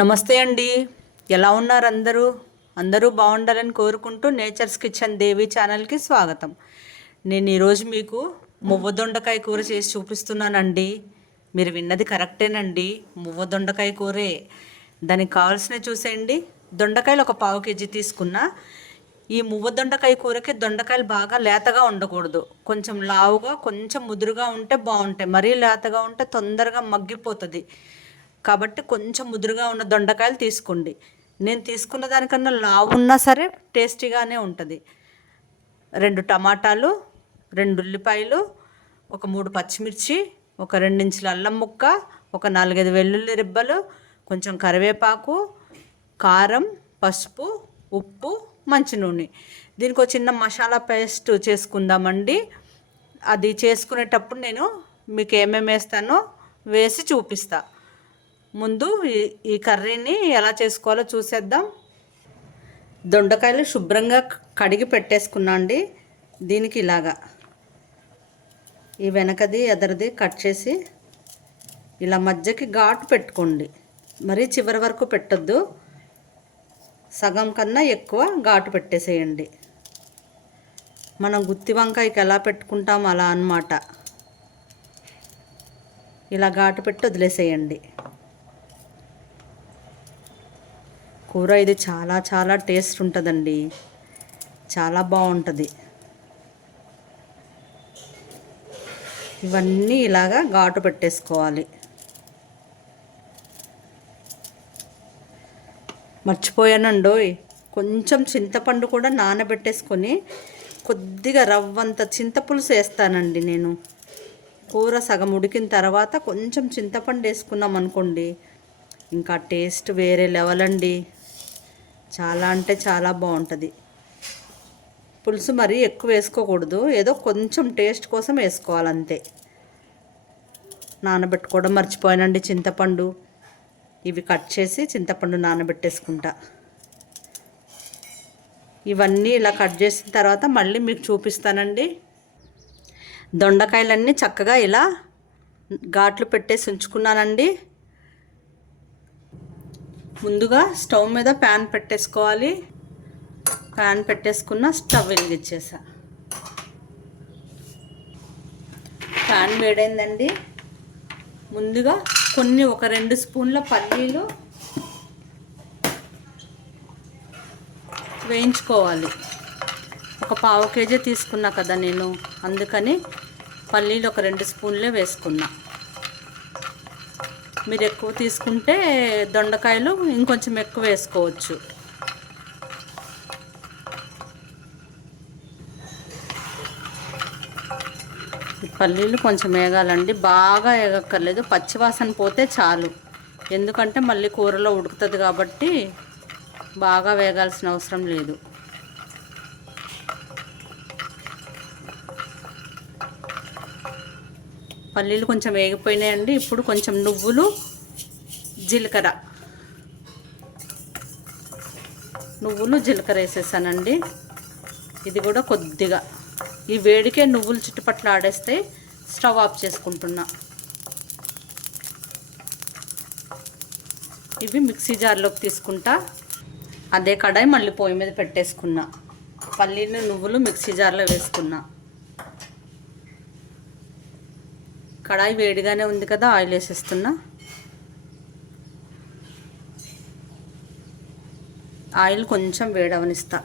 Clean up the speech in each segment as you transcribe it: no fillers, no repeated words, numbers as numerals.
నమస్తే అండి. ఎలా ఉన్నారు అందరూ? అందరూ బాగుండాలని కోరుకుంటూ నేచర్స్ కిచెన్ దేవి ఛానల్కి స్వాగతం. నేను ఈరోజు మీకు మువ్వదొండకాయ కూర చేసి చూపిస్తున్నానండి. మీరు విన్నది కరెక్టేనండి, మువ్వదొండకాయ కూరే. దానికి కావాల్సినవి చూసేయండి. దొండకాయలు ఒక 1/2 కేజీ తీసుకున్నా. ఈ మువ్వదొండకాయ కూరకి దొండకాయలు బాగా లేతగా ఉండకూడదు, కొంచెం లావుగా కొంచెం ముదురుగా ఉంటే బాగుంటాయి. మరీ లేతగా ఉంటే తొందరగా మగ్గిపోతుంది. కాబట్టి కొంచెం ముదురుగా ఉన్న దొండకాయలు తీసుకోండి. నేను తీసుకున్న దానికన్నా లావు ఉన్నా సరే టేస్టీగానే ఉంటుంది. 2 టమాటాలు, 2 ఉల్లిపాయలు, ఒక 3 పచ్చిమిర్చి, ఒక 2 ఇంచుల అల్లం ముక్క, ఒక 4-5 వెల్లుల్లి రిబ్బలు, కొంచెం కరివేపాకు, కారం, పసుపు, ఉప్పు, మంచి నూనె. దీనికి ఒక చిన్న మసాలా పేస్ట్ చేసుకుందామండి. అది చేసుకునేటప్పుడు నేను మీకు ఏమేమి వేస్తానో వేసి చూపిస్తా. ముందు ఈ కర్రీని ఎలా చేసుకోవాలో చూసేద్దాం. దొండకాయలు శుభ్రంగా కడిగి పెట్టేసుకున్నా అండి. దీనికి ఇలాగా ఈ వెనకది ఎదరది కట్ చేసి ఇలా మధ్యకి ఘాటు పెట్టుకోండి. మరీ చివరి వరకు పెట్టొద్దు, సగం కన్నా ఎక్కువ ఘాటు పెట్టేసేయండి. మనం గుత్తి వంకాయకి ఎలా పెట్టుకుంటాం అలా అన్నమాట. ఇలా ఘాటు పెట్టి వదిలేసేయండి. కూర ఇది చాలా చాలా టేస్ట్ ఉంటుందండి, చాలా బాగుంటుంది. ఇవన్నీ ఇలాగా ఘాటు పెట్టేసుకోవాలి. మర్చిపోయానండోయ్, కొంచెం చింతపండు కూడా నానబెట్టేసుకొని కొద్దిగా రవ్వంత చింతపులుసు వేస్తానండి నేను. కూర సగం ఉడికిన తర్వాత కొంచెం చింతపండు వేసుకున్నాం అనుకోండి, ఇంకా టేస్ట్ వేరే లెవెల్ అండి. చాలా అంటే చాలా బాగుంటుంది. పులుసు మరీ ఎక్కువ వేసుకోకూడదు, ఏదో కొంచెం టేస్ట్ కోసం వేసుకోవాలంతే. నానబెట్టుకోవడం మర్చిపోయానండి చింతపండు. ఇవి కట్ చేసి చింతపండు నానబెట్టేసుకుంటా. ఇవన్నీ ఇలా కట్ చేసిన తర్వాత మళ్ళీ మీకు చూపిస్తానండి. దొండకాయలన్నీ చక్కగా ఇలా ఘాట్లు పెట్టేసి ఉంచుకున్నానండి. ముందుగా స్టవ్ మీద ప్యాన్ పెట్టేసుకోవాలి. ప్యాన్ పెట్టేసుకున్న స్టవ్ వెలిగించేసా. ప్యాన్ వేడైందండి. ముందుగా ఒక 2 స్పూన్ల పల్లీలు వేయించుకోవాలి. ఒక 1/2 కేజీ తీసుకున్నా కదా నేను, అందుకని పల్లీలు ఒక 2 స్పూన్లే వేసుకున్నా. మీరు ఎక్కువ తీసుకుంటే దొండకాయలు ఇంకొంచెం ఎక్కువ వేసుకోవచ్చు. ఈ పల్లీలు కొంచెం వేగాలండి, బాగా వేగక్కర్లేదు, పచ్చివాసన పోతే చాలు. ఎందుకంటే మళ్ళీ కూరలో ఉడుకుతుంది కాబట్టి బాగా వేగాల్సిన అవసరం లేదు. పల్లీలు కొంచెం వేగిపోయినాయండి. ఇప్పుడు కొంచెం నువ్వులు, జీలకర్ర వేసేసానండి. ఇది కూడా కొద్దిగా ఈ వేడికే నువ్వులు చుట్టుపట్ల ఆడేస్తే స్టవ్ ఆఫ్ చేసుకుంటున్నా. ఇవి మిక్సీ జార్లోకి తీసుకుంటా. అదే కడాయి మళ్ళీ పొయ్యి మీద పెట్టేసుకున్నా. పల్లీలు, నువ్వులు మిక్సీ జార్లో వేసుకున్నా. కడాయి వేడిగానే ఉంది కదా, ఆయిల్ వేసేస్తున్నా. ఆయిల్ కొంచెం వేడవనిస్తా.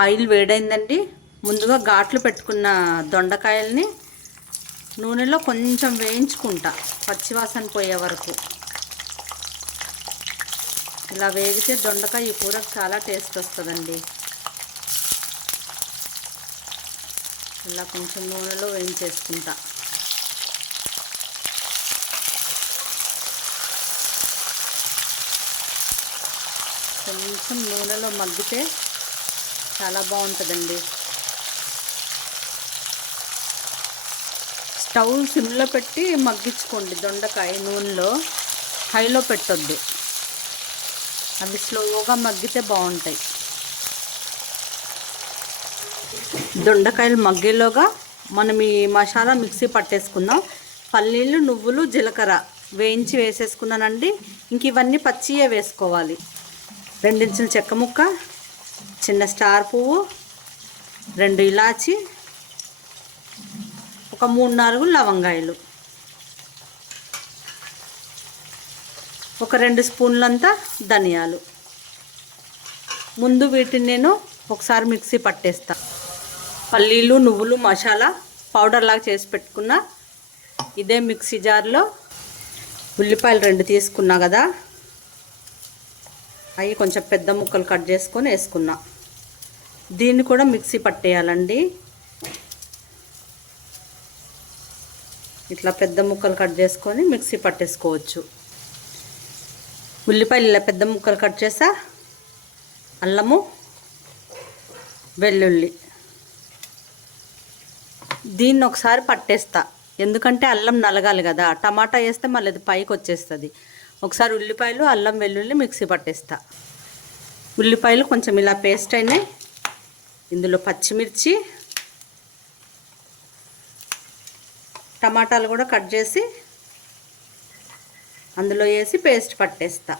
ఆయిల్ వేడైందండి. ముందుగా ఘాట్లు పెట్టుకున్న దొండకాయల్ని నూనెలో కొంచెం వేయించుకుంటా, పచ్చివాసన పోయే వరకు. ఇలా వేగితే దొండకాయ ఈ కూరకు చాలా టేస్ట్ వస్తుందండి. ఇలా కొంచెం నూనెలో వేయించేసుకుంటా. కొంచెం నూనెలో మగ్గితే చాలా బాగుంటుందండి. స్టవ్ సిమ్లో పెట్టి మగ్గించుకోండి దొండకాయ నూనెలో, హైలో పెట్టొద్దు. అవి స్లోగా మగ్గితే బాగుంటాయి. దొండకాయలు మగ్గేలోగా మనం ఈ మసాలా మిక్సీ పట్టేసుకుందాం. పల్లీలు, నువ్వులు, జీలకర్ర వేయించి వేసేసుకున్నానండి. ఇంక ఇవన్నీ పచ్చియే వేసుకోవాలి. 2 ఇంచుల చెక్క ముక్క, చిన్న స్టార్ పువ్వు, 2 ఇలాచి, ఒక 3-4 లవంగాయలు, ఒక 2 స్పూన్లంతా ధనియాలు. ముందు వీటిని నేను ఒకసారి మిక్సీ పట్టేస్తా. పల్లీలు, నువ్వులు మసాలా పౌడర్ లాగా చేసి పెట్టుకున్న ఇదే మిక్సీ జార్లో ఉల్లిపాయలు 2 తీసుకున్నా కదా, అవి కొంచెం పెద్ద ముక్కలు కట్ చేసుకొని వేసుకున్నా. దీన్ని కూడా మిక్సీ పట్టేయాలండి. ఇట్లా పెద్ద ముక్కలు కట్ చేసుకొని మిక్సీ పట్టేసుకోవచ్చు. ఉల్లిపాయలు ఇలా పెద్ద ముక్కలు కట్ చేసా, అల్లము, వెల్లుల్లి, దీన్ని ఒకసారి పట్టేస్తా. ఎందుకంటే అల్లం నలగాలి కదా, టమాటా వేస్తే మళ్ళీ అది పైకి వచ్చేస్తుంది. ఒకసారి ఉల్లిపాయలు, అల్లం, వెల్లుల్లి మిక్సీ పట్టేస్తా. ఉల్లిపాయలు కొంచెం ఇలా పేస్ట్ అయినాయి. ఇందులో పచ్చిమిర్చి, టమాటాలు కూడా కట్ చేసి అందులో వేసి పేస్ట్ పట్టేస్తా.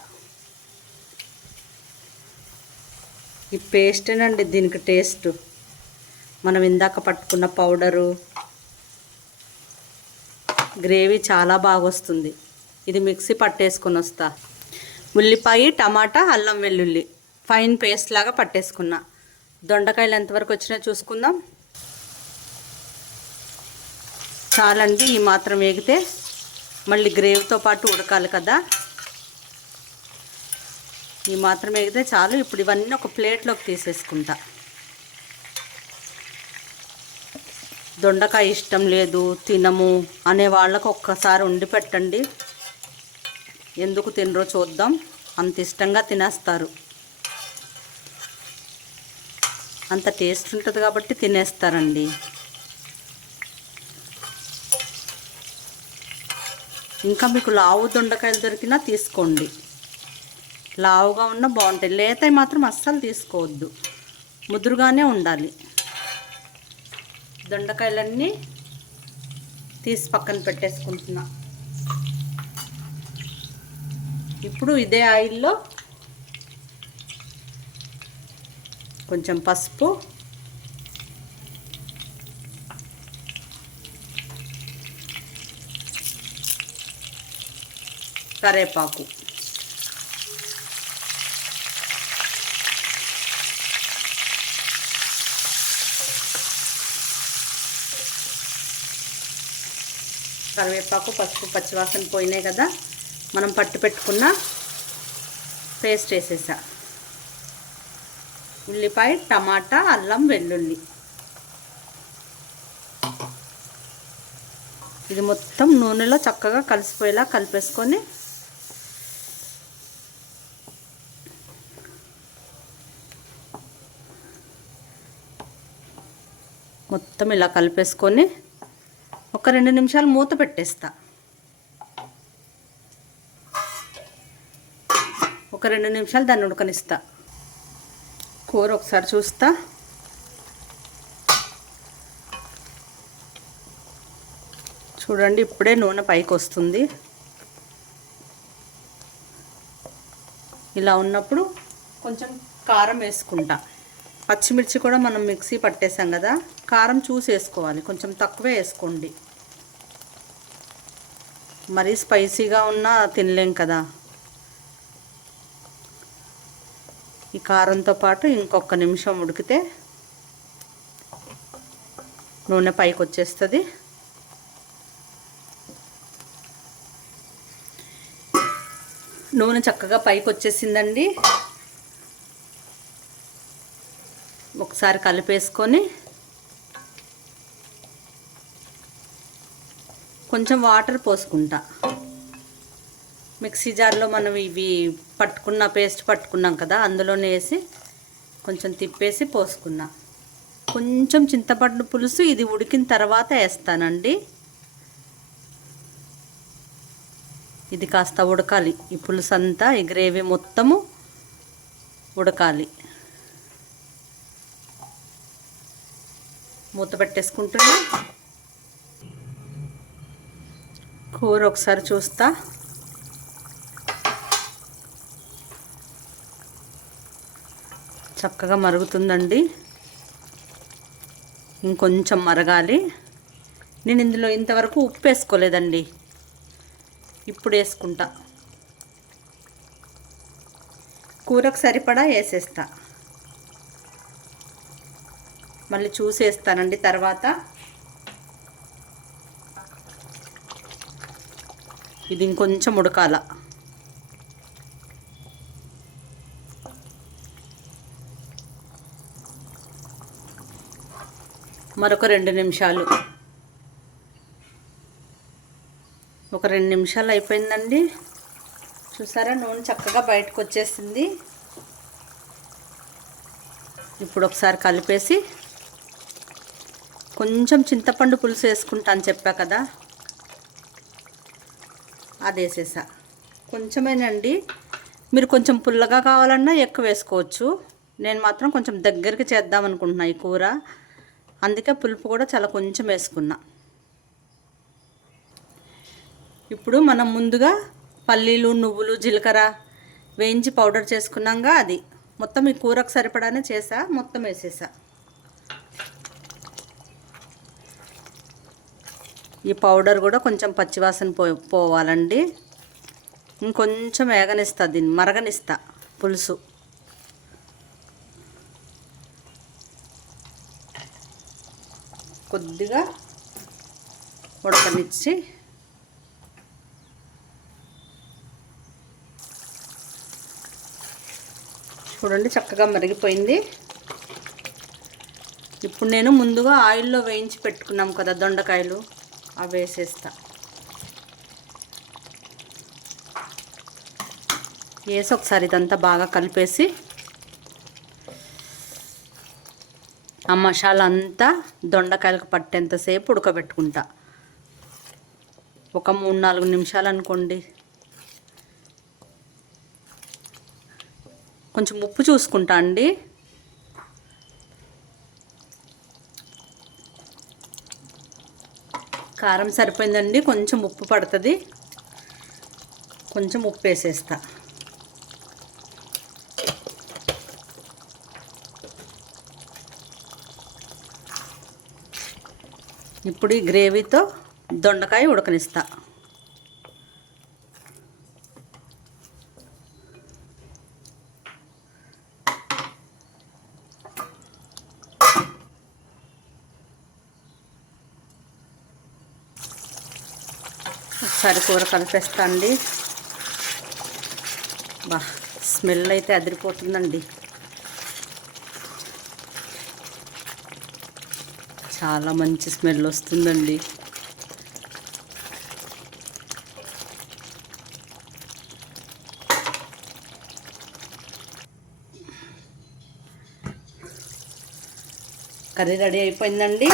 ఈ పేస్టేనండి దీనికి టేస్ట్. మనం ఇందాక పట్టుకున్న పౌడరు, గ్రేవీ చాలా బాగా వస్తుంది. ఇది మిక్సీ పట్టేసుకొని వస్తా. ఉల్లిపాయ, టమాటా, అల్లం, వెల్లుల్లి ఫైన్ పేస్ట్ లాగా పట్టేసుకున్నా. దొండకాయలు ఎంతవరకు వచ్చినా చూసుకుందాం. చాలండి, ఈ మాత్రం వేగితే మళ్ళీ గ్రేవీతో పాటు ఉడకాలి కదా, ఈ మాత్రం వేగితే చాలు. ఇప్పుడు ఇవన్నీ ఒక ప్లేట్లోకి తీసేసుకుంటా. దొండకాయ ఇష్టం లేదు, తినము అనే వాళ్ళకు ఒక్కసారి వండి పెట్టండి. ఎందుకు తినరో చూద్దాం. అంత ఇష్టంగా తినేస్తారు, అంత టేస్ట్ ఉంటుంది కాబట్టి తినేస్తారండి. ఇంకా మీకు లావు దొండకాయలు దొరికినా తీసుకోండి. లావుగా ఉన్న బాగుంటాయి. లేతవి మాత్రం అస్సలు తీసుకోవద్దు, ముదురుగానే ఉండాలి. దొండకాయలన్నీ తీసి పక్కన పెట్టేసుకుంటున్నా. ఇప్పుడు ఇదే ఆయిల్లో కొంచెం పసుపు, కరివేపాకు, పసుపు పచ్చివాసన పోయినాయి కదా, మనం పట్టు పెట్టుకున్న పేస్ట్ వేసేసా. ఉల్లిపాయ, టమాటా, అల్లం, వెల్లుల్లి, ఇది మొత్తం నూనెలో చక్కగా కలిసిపోయేలా కలిపేసుకొని మొత్తం ఇలా కలిపేసుకొని ఒక 2 నిమిషాలు మూత పెట్టేస్తా. ఒక 2 నిమిషాలు దాన్ని ఉడకనిస్తా. కూర ఒకసారి చూస్తా. చూడండి, ఇప్పుడే నూనె పైకి వస్తుంది. ఇలా ఉన్నప్పుడు కొంచెం కారం వేసుకుంటా. పచ్చిమిర్చి కూడా మనం మిక్సీ పట్టేసాం కదా, కారం చూసి వేసుకోవాలి, కొంచెం తక్కువే వేసుకోండి. మరీ స్పైసీగా ఉన్నా తినలేం కదా. ఈ కారంతో పాటు ఇంకొక నిమిషం ఉడికితే నూనె పైకి వచ్చేస్తుంది. నూనె చక్కగా పైకి వచ్చేసిందండి. ఒకసారి కలిపేసుకొని కొంచెం వాటర్ పోసుకుంటా. మిక్సీ జార్లో మనం ఇవి పేస్ట్ పట్టుకున్నాం కదా, అందులోనే వేసి కొంచెం తిప్పేసి పోసుకున్నా. కొంచెం చింతపండు పులుసు ఇది ఉడికిన తర్వాత వేస్తానండి. ఇది కాస్త ఉడకాలి, ఈ పులుసు అంతా, ఈ గ్రేవీ మొత్తము ఉడకాలి. మూత పెట్టేసుకుంటున్నా. కూర ఒకసారి చూస్తా. చక్కగా మరుగుతుందండి. ఇంకొంచెం మరగాలి. నేను ఇందులో ఇంతవరకు ఉప్పు వేసుకోలేదండి, ఇప్పుడు వేసుకుంటా. కూరకు సరిపడా వేసేస్తా, మళ్ళీ చూసేస్తానండి తర్వాత. ఇది ఇంకొంచెం ఉడకాల. మరొక 2 నిమిషాలు. ఒక 2 నిమిషాలు అయిపోయిందండి. చూసారా, నూనె చక్కగా బయటకు వచ్చేసింది. ఇప్పుడు ఒకసారి కలిపేసి కొంచెం చింతపండు పులుసు వేసుకుంటా అని చెప్పా కదా, అది వేసేసా. కొంచెమేనండి, మీరు కొంచెం పుల్లగా కావాలన్నా ఎక్కువ వేసుకోవచ్చు. నేను మాత్రం కొంచెం దగ్గరికి చేద్దాం అనుకుంటున్నా ఈ కూర, అందుకే పులుపు కూడా చాలా కొంచెం వేసుకున్నా. ఇప్పుడు మనం ముందుగా పల్లీలు, నువ్వులు, జీలకర్ర వేయించి పౌడర్ చేసుకున్నాంగా, అది మొత్తం ఈ కూరకు సరిపడానే చేసా, మొత్తం వేసేసా. ఈ పౌడర్ కూడా కొంచెం పచ్చివాసన పోవాలండి. ఇంకొంచెం వేగనిస్తా, దీన్ని మరగనిస్తా పులుసు. కొద్దిగా ఉడకనిచ్చి చూడండి, చక్కగా మరిగిపోయింది. ఇప్పుడు నేను ముందుగా ఆయిల్లో వేయించి పెట్టుకున్నాం కదా దొండకాయలు, అవి వేసేస్తా. వేసి ఒకసారి ఇదంతా బాగా కలిపేసి ఆ మసాలా అంతా దొండకాయలకు పట్టేంతసేపు ఉడకబెట్టుకుంటా. ఒక 3-4 నిమిషాలు అనుకోండి. కొంచెం ఉప్పు చూసుకుంటా అండి. కారం సరిపోయిందండి, కొంచెం ఉప్పు పడుతుంది, కొంచెం ఉప్పు వేసేస్తా. ఇప్పుడు ఈ గ్రేవీతో దొండకాయ ఉడకనిస్తా. ఒకసారి కూర కలిపేస్తా అండి. బా, స్మెల్ అయితే అదిరిపోతుందండి. చాలా మంచి స్మెల్ వస్తుందండి. కర్రీ రెడీ అయిపోయిందండి.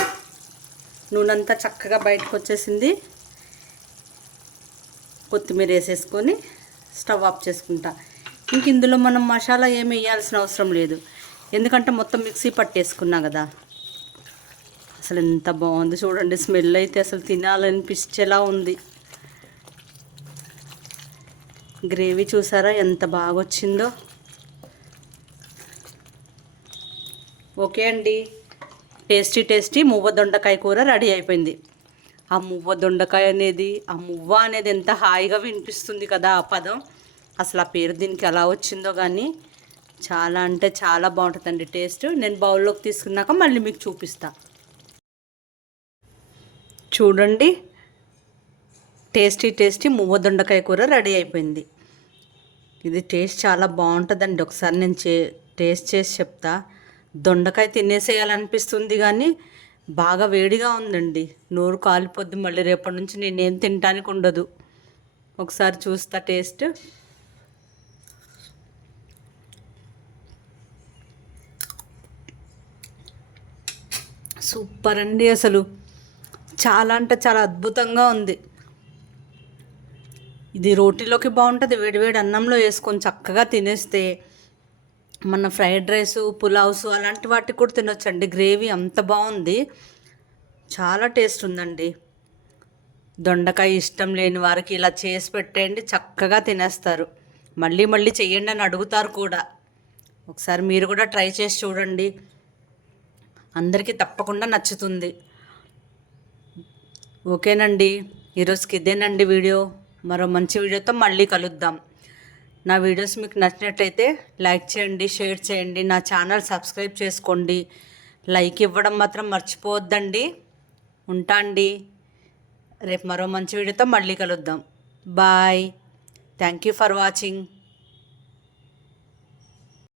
నూనె అంతా చక్కగా బయటకు వచ్చేసింది. కొత్తిమీర వేసేసుకొని స్టవ్ ఆఫ్ చేసుకుంటా. ఇంక ఇందులో మనం మసాలా ఏమి వేయాల్సిన అవసరం లేదు, ఎందుకంటే మొత్తం మిక్సీ పట్టేసుకున్నా కదా. అసలు ఎంత బాగుంది చూడండి, స్మెల్ అయితే అసలు తినాలనిపించేలా ఉంది. గ్రేవీ చూసారా ఎంత బాగా వచ్చిందో. ఓకే అండి, టేస్టీ మువ్వ దొండకాయ కూర రెడీ అయిపోయింది. ఆ మువ్వ దొండకాయ అనేది, ఆ మువ్వ అనేది ఎంత హాయిగా వినిపిస్తుంది కదా ఆ పదం. అసలు ఆ పేరు దీనికి ఎలా వచ్చిందో కానీ చాలా అంటే చాలా బాగుంటుందండి టేస్ట్. నేను బౌల్లోకి తీసుకున్నాక మళ్ళీ మీకు చూపిస్తా. చూడండి, టేస్టీ మువ్వ దొండకాయ కూర రెడీ అయిపోయింది. ఇది టేస్ట్ చాలా బాగుంటుందండి. ఒకసారి నేను టేస్ట్ చేసి చెప్తా. దొండకాయ తినేసేయాలనిపిస్తుంది కానీ బాగా వేడిగా ఉందండి, నోరు కాలిపోద్ది. మళ్ళీ రేపటి నుంచి నేనేం తినడానికి ఉండదు. ఒకసారి చూస్తా టేస్ట్. సూపర్ అండి, అసలు చాలా అంటే చాలా అద్భుతంగా ఉంది. ఇది రోటీలోకి బాగుంటుంది, వేడివేడి అన్నంలో వేసుకొని చక్కగా తినేస్తే మన ఫ్రైడ్ రైస్, పులావ్స్ అలాంటి వాటికి కూడా తినొచ్చండి. గ్రేవీ అంత బాగుంది, చాలా టేస్ట్ ఉందండి. దొండకాయ ఇష్టం లేని వారికి ఇలా చేసి పెట్టేయండి, చక్కగా తినేస్తారు. మళ్ళీ చెయ్యండి అని అడుగుతారు కూడా. ఒకసారి మీరు కూడా ట్రై చేసి చూడండి, అందరికీ తప్పకుండా నచ్చుతుంది. ఓకేనండి, ఈరోజుకి ఇదేనండి వీడియో. మరో మంచి వీడియోతో మళ్ళీ కలుద్దాం. నా వీడియోస్ మీకు నచ్చినట్లయితే లైక్ చేయండి, షేర్ చేయండి, నా ఛానల్ సబ్స్క్రైబ్ చేసుకోండి. లైక్ ఇవ్వడం మాత్రం మర్చిపోవద్దండి. ఉంటా అండి. రేపు మరో మంచి వీడియోతో మళ్ళీ కలుద్దాం. Bye. Thank you for watching.